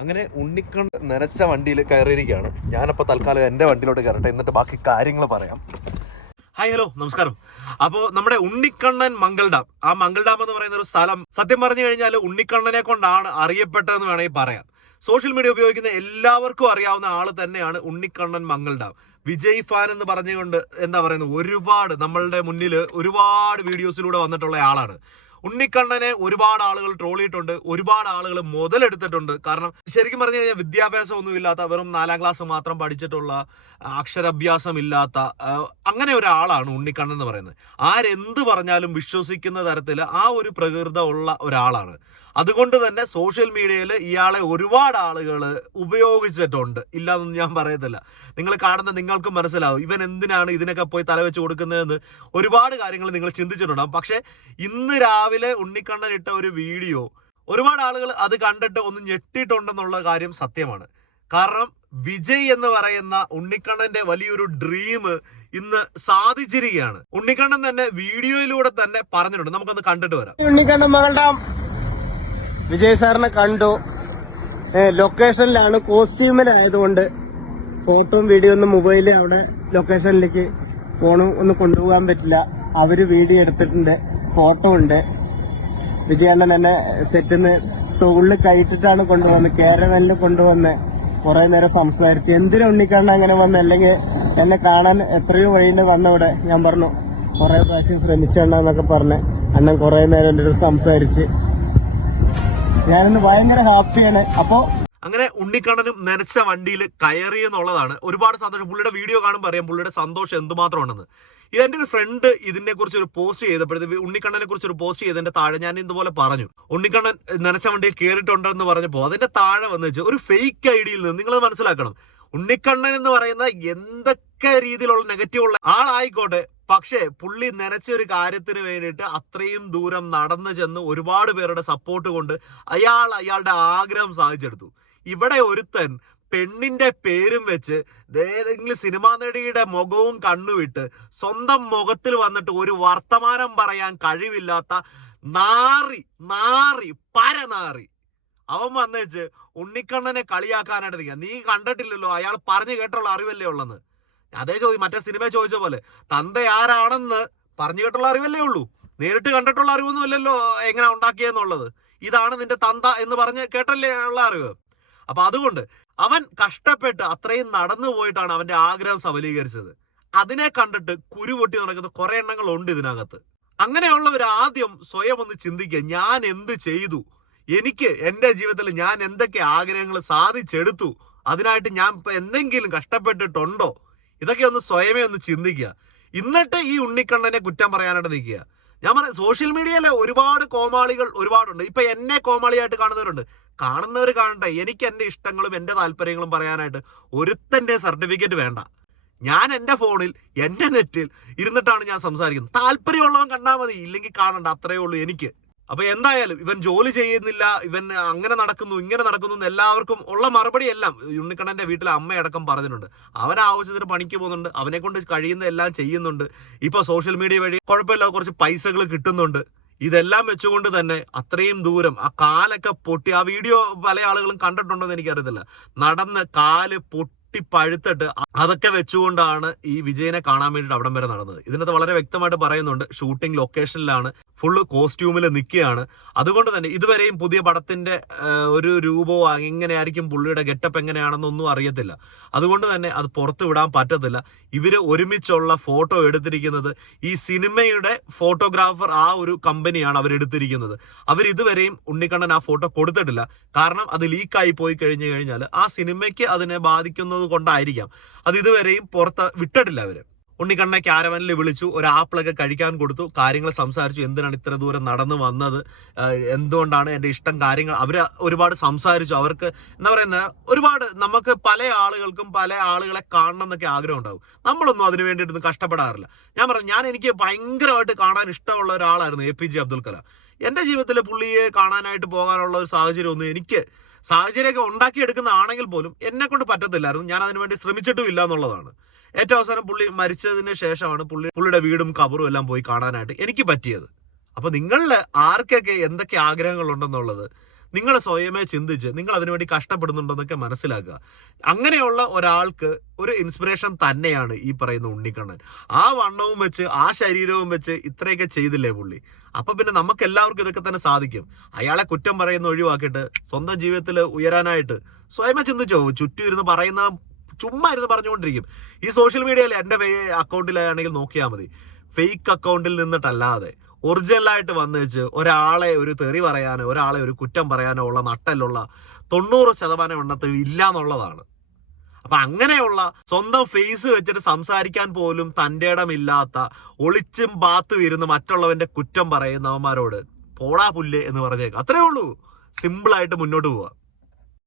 അങ്ങനെ ഉണ്ണിക്കണ്ട് നനച്ച വണ്ടിയിൽ കയറിയിരിക്കുകയാണ്. ഞാനപ്പോൾ തൽക്കാലം എന്റെ വണ്ടിയിലോട്ട് കയറട്ടെ എന്നിട്ട് ബാക്കി കാര്യങ്ങൾ പറയാം. ഹായ് ഹലോ നമസ്കാരം. അപ്പോൾ നമ്മുടെ ഉണ്ണിക്കണ്ണൻ മംഗൾ ഡാം. ആ മംഗൾ ഡാം എന്ന് പറയുന്ന ഒരു സ്ഥലം സത്യം പറഞ്ഞു കഴിഞ്ഞാൽ ഉണ്ണിക്കണ്ണനെ കൊണ്ടാണ് അറിയപ്പെട്ടതെന്ന് വേണമെങ്കിൽ പറയാം. സോഷ്യൽ മീഡിയ ഉപയോഗിക്കുന്ന എല്ലാവർക്കും അറിയാവുന്ന ആൾ തന്നെയാണ് ഉണ്ണിക്കണ്ണൻ മംഗൾ ഡാം. വിജയ് ഫാൻ എന്ന് പറഞ്ഞുകൊണ്ട് എന്താ പറയുന്നത് ഒരുപാട് നമ്മളുടെ മുന്നിൽ ഒരുപാട് വീഡിയോസിലൂടെ വന്നിട്ടുള്ള ആളാണ്. ഉണ്ണിക്കണ്ണനെ ഒരുപാട് ആളുകൾ ട്രോളിയിട്ടുണ്ട് ഒരുപാട് ആളുകൾ മുതലെടുത്തിട്ടുണ്ട്. കാരണം ശരിക്കും പറഞ്ഞു കഴിഞ്ഞാൽ വിദ്യാഭ്യാസം ഒന്നും ഇല്ലാത്ത വെറും നാലാം ക്ലാസ് മാത്രം പഠിച്ചിട്ടുള്ള അക്ഷരാഭ്യാസം ഇല്ലാത്ത അങ്ങനെ ഒരാളാണ് ഉണ്ണിക്കണ്ണൻ എന്ന് പറയുന്നത്. ആരെന്ത് പറഞ്ഞാലും വിശ്വസിക്കുന്ന തരത്തിൽ ആ ഒരു പ്രകൃത ഉള്ള ഒരാളാണ്. അതുകൊണ്ട് തന്നെ സോഷ്യൽ മീഡിയയിൽ ഇയാളെ ഒരുപാട് ആളുകൾ ഉപയോഗിച്ചിട്ടുണ്ട്. ഇല്ലാന്നൊന്നും ഞാൻ പറയത്തില്ല. നിങ്ങൾ കാണുന്ന നിങ്ങൾക്കും മനസ്സിലാവും. ഇവൻ എന്തിനാണ് ഇതിനൊക്കെ പോയി തലവെച്ച് കൊടുക്കുന്നതെന്ന് ഒരുപാട് കാര്യങ്ങൾ നിങ്ങൾ ചിന്തിച്ചിട്ടുണ്ടാവും. പക്ഷേ ഇന്ന് രാവിലെ ഉണ്ണിക്കണ്ണൻ ഇട്ട ഒരു വീഡിയോ ഒരുപാട് ആളുകൾ അത് കണ്ടിട്ട് ഒന്ന് ഞെട്ടിയിട്ടുണ്ടെന്നുള്ള കാര്യം സത്യമാണ്. കാരണം വിജയ് എന്ന് പറയുന്ന ഉണ്ണിക്കണ്ണന്റെ വലിയൊരു ഡ്രീം ഇന്ന് സാധിച്ചിരിക്കുകയാണ്. ഉണ്ണിക്കണ്ണൻ തന്നെ വീഡിയോയിലൂടെ തന്നെ പറഞ്ഞിട്ടുണ്ട്. നമുക്കൊന്ന് കണ്ടിട്ട് വരാം. ഉണ്ണിക്കണ്ണൻ മകളുടെ വിജയ് സാറിനെ കണ്ടു. ലൊക്കേഷനിലാണ് കോസ്റ്റ്യൂമിലായതുകൊണ്ട് ഫോട്ടോയും വീഡിയോ ഒന്നും മൊബൈലിൽ അവിടെ ലൊക്കേഷനിലേക്ക് ഫോണും ഒന്നും കൊണ്ടുപോകാൻ പറ്റില്ല. അവർ വീഡിയോ എടുത്തിട്ടുണ്ട്. ഫോട്ടോ ഉണ്ട്. വിജയണ്ണൻ എന്നെ സെറ്റിന്ന് തൊഴിൽ കയറ്റിട്ടാണ് കൊണ്ടുവന്ന് കേരളനിൽ കൊണ്ടുവന്ന് കുറെ നേരം സംസാരിച്ചു. എന്തിനു ഉണ്ണിക്കണ്ണ അങ്ങനെ വന്ന്? അല്ലെങ്കിൽ എന്നെ കാണാൻ എത്രയോ വഴിയിൽ വന്നവിടെ. ഞാൻ പറഞ്ഞു കുറെ പ്രാവശ്യം ശ്രമിച്ചെണ്ണന്നൊക്കെ പറഞ്ഞ് അണ്ണൻ കുറെ നേരം എന്റെ അടുത്ത് സംസാരിച്ച് ഞാനിന്ന് ഭയങ്കര ഹാപ്പിയാണ്. അപ്പോ അങ്ങനെ ഉണ്ണിക്കണ്ണനും നനച്ച വണ്ടിയിൽ കയറി എന്നുള്ളതാണ് ഒരുപാട് സന്തോഷം. പുള്ളിയുടെ വീഡിയോ കാണുമ്പോൾ അറിയാം പുള്ളിയുടെ സന്തോഷം എന്തുമാത്രം ഉണ്ടെന്ന് എന്റെ ഒരു ഫ്രണ്ട് ഇതിനെ കുറിച്ച് ഒരു പോസ്റ്റ് ചെയ്തപ്പോഴത്തെ ഉണ്ണിക്കണ്ണനെ കുറിച്ച് ഒരു പോസ്റ്റ് ചെയ്തതിന്റെ താഴെ ഞാൻ ഇതുപോലെ പറഞ്ഞു. ഉണ്ണിക്കണ്ണൻ നനച്ച വണ്ടിയിൽ കയറിയിട്ടുണ്ടെന്ന് പറഞ്ഞപ്പോൾ അതിന്റെ താഴെ വന്ന് ഒരു ഫേക്ക് ഐഡിയിൽ നിന്ന് നിങ്ങൾ മനസ്സിലാക്കണം. ഉണ്ണിക്കണ്ണൻ എന്ന് പറയുന്ന എന്തൊക്കെ രീതിയിലുള്ള നെഗറ്റീവ് ഉള്ള ആളായിക്കോട്ടെ. പക്ഷേ പുള്ളി നനച്ച ഒരു കാര്യത്തിന് വേണ്ടിയിട്ട് അത്രയും ദൂരം നടന്നു ചെന്ന് ഒരുപാട് പേരുടെ സപ്പോർട്ട് കൊണ്ട് അയാൾ അയാളുടെ ആഗ്രഹം സാധിച്ചെടുത്തു. ഇവിടെ ഒരുത്തൻ പെണ്ണിന്റെ പേരും വെച്ച് ഏതെങ്കിലും സിനിമാ നടിയുടെ മുഖവും കണ്ണുവിട്ട് സ്വന്തം മുഖത്തിൽ വന്നിട്ട് ഒരു വർത്തമാനം പറയാൻ കഴിവില്ലാത്ത നാറി നാറി പരനാറി. അവൻ വന്നേച്ച് ഉണ്ണിക്കണ്ണനെ കളിയാക്കാനായിട്ട് നീ കണ്ടിട്ടില്ലല്ലോ അയാൾ പറഞ്ഞു കേട്ടുള്ള അറിവല്ലേ ഉള്ളെന്ന്. അതേ ചോദ്യം മറ്റേ സിനിമ ചോദിച്ച പോലെ തന്ത ആരാണെന്ന് പറഞ്ഞു കേട്ടുള്ള അറിവല്ലേ ഉള്ളൂ. നേരിട്ട് കണ്ടിട്ടുള്ള അറിവൊന്നും അല്ലല്ലോ എങ്ങനെ ഉണ്ടാക്കിയെന്നുള്ളത്. ഇതാണ് നിന്റെ തന്ത എന്ന് പറഞ്ഞ് കേട്ടല്ലേ ഉള്ള അറിവ്. അപ്പൊ അതുകൊണ്ട് അവൻ കഷ്ടപ്പെട്ട് അത്രയും നടന്നു പോയിട്ടാണ് അവന്റെ ആഗ്രഹം സബലീകരിച്ചത് അതിനെ കണ്ടിട്ട് കുരുപൊട്ടി നടക്കുന്ന കുറെ എണ്ണങ്ങൾ ഉണ്ട് ഇതിനകത്ത്. അങ്ങനെയുള്ളവർ ആദ്യം സ്വയം ഒന്ന് ചിന്തിക്കുക ഞാൻ എന്ത് ചെയ്തു? എനിക്ക് എന്റെ ജീവിതത്തിൽ ഞാൻ എന്തൊക്കെ ആഗ്രഹങ്ങൾ സാധിച്ചെടുത്തു? അതിനായിട്ട് ഞാൻ ഇപ്പം എന്തെങ്കിലും കഷ്ടപ്പെട്ടിട്ടുണ്ടോ? ഇതൊക്കെ ഒന്ന് സ്വയമേ ഒന്ന് ചിന്തിക്കുക. എന്നിട്ട് ഈ ഉണ്ണിക്കണ്ണനെ കുറ്റം പറയാനായിട്ട് നിൽക്കുക. ഞാൻ പറയാം സോഷ്യൽ മീഡിയയിലെ ഒരുപാട് കോമാളികൾ ഒരുപാടുണ്ട്. ഇപ്പൊ എന്നെ കോമാളിയായിട്ട് കാണുന്നവരുണ്ട്. കാണുന്നവർ കാണട്ടെ എനിക്ക് എന്റെ ഇഷ്ടങ്ങളും എന്റെ താല്പര്യങ്ങളും പറയാനായിട്ട് ഒരുത്തന്റെ സർട്ടിഫിക്കറ്റ് വേണ്ട. ഞാൻ എന്റെ ഫോണിൽ എന്റെ നെറ്റിൽ ഇരുന്നിട്ടാണ് ഞാൻ സംസാരിക്കുന്നത്. താല്പര്യമുള്ളവൻ കണ്ടാൽ മതി ഇല്ലെങ്കിൽ കാണണ്ട അത്രയേ ഉള്ളൂ എനിക്ക്. അപ്പൊ എന്തായാലും ഇവൻ ജോലി ചെയ്യുന്നില്ല ഇവൻ അങ്ങനെ നടക്കുന്നു ഇങ്ങനെ നടക്കുന്നു എല്ലാവർക്കും ഉള്ള മറുപടി എല്ലാം ഉണ്ണിക്കണ്ണന്റെ വീട്ടിലെ അമ്മയടക്കം പറഞ്ഞിട്ടുണ്ട്. അവൻ ആവശ്യത്തിന് പണിക്ക് പോകുന്നുണ്ട് അവനെ കൊണ്ട് കഴിയുന്ന എല്ലാം ചെയ്യുന്നുണ്ട്. ഇപ്പൊ സോഷ്യൽ മീഡിയ വഴി കുഴപ്പമില്ല കുറച്ച് പൈസകൾ കിട്ടുന്നുണ്ട്. ഇതെല്ലാം വെച്ചുകൊണ്ട് തന്നെ അത്രയും ദൂരം ആ കാലൊക്കെ പൊട്ടി ആ വീഡിയോ പല ആളുകളും കണ്ടിട്ടുണ്ടോ എന്ന് എനിക്കറിയത്തില്ല. നടന്ന് കാൽ പൊട്ടി പഴുത്തിട്ട് അതൊക്കെ വെച്ചുകൊണ്ടാണ് ഈ വിജയനെ കാണാൻ വേണ്ടിയിട്ട് അവിടം വരെ നടന്നത്. ഇതിനകത്ത് വളരെ വ്യക്തമായിട്ട് പറയുന്നുണ്ട് ഷൂട്ടിംഗ് ലൊക്കേഷനിലാണ് ഫുള്ള് കോസ്റ്റ്യൂമിൽ നിൽക്കുകയാണ് അതുകൊണ്ട് തന്നെ ഇതുവരെയും പുതിയ പടത്തിന്റെ ഒരു രൂപമോ എങ്ങനെയായിരിക്കും പുള്ളിയുടെ ഗെറ്റപ്പ് എങ്ങനെയാണെന്നൊന്നും അറിയത്തില്ല. അതുകൊണ്ട് തന്നെ അത് പുറത്തു വിടാൻ പറ്റത്തില്ല. ഇവർ ഒരുമിച്ചുള്ള ഫോട്ടോ എടുത്തിരിക്കുന്നത് ഈ സിനിമയുടെ ഫോട്ടോഗ്രാഫർ ആ ഒരു കമ്പനിയാണ് അവരെടുത്തിരിക്കുന്നത്. അവർ ഇതുവരെയും ഉണ്ണിക്കണ്ണൻ ആ ഫോട്ടോ കൊടുത്തിട്ടില്ല. കാരണം അത് ലീക്കായി പോയി കഴിഞ്ഞു കഴിഞ്ഞാൽ ആ സിനിമയ്ക്ക് അതിനെ ബാധിക്കുന്നത് കൊണ്ടായിരിക്കാം. അത് ഇതുവരെയും പുറത്ത് വിട്ടിട്ടില്ല അവർ. ഉണ്ണിക്കണ്ണനെ ക്യാരവനിൽ വിളിച്ചു ഒരു ആപ്പിളൊക്കെ കഴിക്കാൻ കൊടുത്തു കാര്യങ്ങൾ സംസാരിച്ചു എന്തിനാണ് ഇത്ര ദൂരം നടന്നു വന്നത് എന്തുകൊണ്ടാണ് എന്റെ ഇഷ്ടം കാര്യങ്ങൾ അവർ ഒരുപാട് സംസാരിച്ചു അവർക്ക് എന്താ പറയുന്നത് ഒരുപാട് നമുക്ക് പല ആളുകൾക്കും പല ആളുകളെ കാണണം എന്നൊക്കെ ആഗ്രഹം ഉണ്ടാവും നമ്മളൊന്നും അതിന് വേണ്ടിയിട്ടൊന്നും കഷ്ടപ്പെടാറില്ല. ഞാൻ പറഞ്ഞു ഞാൻ എനിക്ക് ഭയങ്കരമായിട്ട് കാണാൻ ഇഷ്ടമുള്ള ഒരാളായിരുന്നു A P J Abdul Kalam. എന്റെ ജീവിതത്തിൽ പുള്ളിയെ കാണാനായിട്ട് പോകാനുള്ള ഒരു സാഹചര്യം ഒന്നും എനിക്ക് സാഹചര്യമൊക്കെ ഉണ്ടാക്കിയെടുക്കുന്നതാണെങ്കിൽ പോലും എന്നെ കൊണ്ട് പറ്റത്തില്ലായിരുന്നു. ഞാൻ അതിനുവേണ്ടി ശ്രമിച്ചിട്ടും ഇല്ല എന്നുള്ളതാണ്. ഏറ്റവും അവസാനം പുള്ളി മരിച്ചതിന് ശേഷമാണ് പുള്ളി പുള്ളിയുടെ വീടും കബറും എല്ലാം പോയി കാണാനായിട്ട് എനിക്ക് പറ്റിയത്. അപ്പോൾ നിങ്ങളിൽ ആർക്കൊക്കെ എന്തൊക്കെ ആഗ്രഹങ്ങൾ ഉണ്ടെന്നുള്ളത് നിങ്ങൾ സ്വയമേ ചിന്തിച്ച് നിങ്ങൾ അതിനുവേണ്ടി കഷ്ടപ്പെടുന്നുണ്ടെന്നൊക്കെ മനസ്സിലാക്കുക. അങ്ങനെയുള്ള ഒരാൾക്ക് ഒരു ഇൻസ്പിറേഷൻ തന്നെയാണ് ഈ പറയുന്ന ഉണ്ണിക്കണ്ണൻ. ആ വണ്ണവും വെച്ച് ആ ശരീരവും വെച്ച് ഇത്രയൊക്കെ ചെയ്തില്ലേ പുള്ളി? അപ്പൊ പിന്നെ നമുക്ക് എല്ലാവർക്കും ഇതൊക്കെ തന്നെ സാധിക്കും. അയാളെ കുറ്റം പറയുന്ന ഒഴിവാക്കിയിട്ട് സ്വന്തം ജീവിതത്തിൽ ഉയരാനായിട്ട് സ്വയമേ ചിന്തിച്ചോ? ചുറ്റും ഇരുന്ന് പറയുന്ന ചുമ്മാ ഇരുന്ന് പറഞ്ഞുകൊണ്ടിരിക്കും. ഈ സോഷ്യൽ മീഡിയയിൽ എന്റെ അക്കൗണ്ടിലാണെങ്കിൽ നോക്കിയാൽ മതി. ഫേക്ക് അക്കൗണ്ടിൽ നിന്നിട്ടല്ലാതെ. ഒറിജിനലായിട്ട് വന്ന് വെച്ച് ഒരാളെ ഒരു തെറി പറയാനോ ഒരാളെ ഒരു കുറ്റം പറയാനോ ഉള്ള നട്ടലുള്ള തൊണ്ണൂറ് ശതമാനം എണ്ണത്തിൽ ഇല്ല എന്നുള്ളതാണ് അപ്പൊ അങ്ങനെയുള്ള സ്വന്തം ഫേസ് വെച്ചിട്ട് സംസാരിക്കാൻ പോലും തന്റെ ഇടമില്ലാത്ത ഒളിച്ചും ബാത്തു ഇരുന്ന് മറ്റുള്ളവന്റെ കുറ്റം പറയുന്നവന്മാരോട് പോടാ പുല്ല് എന്ന് പറഞ്ഞേക്കാം. അത്രേ ഉള്ളൂ. സിമ്പിളായിട്ട് മുന്നോട്ട് പോവാ.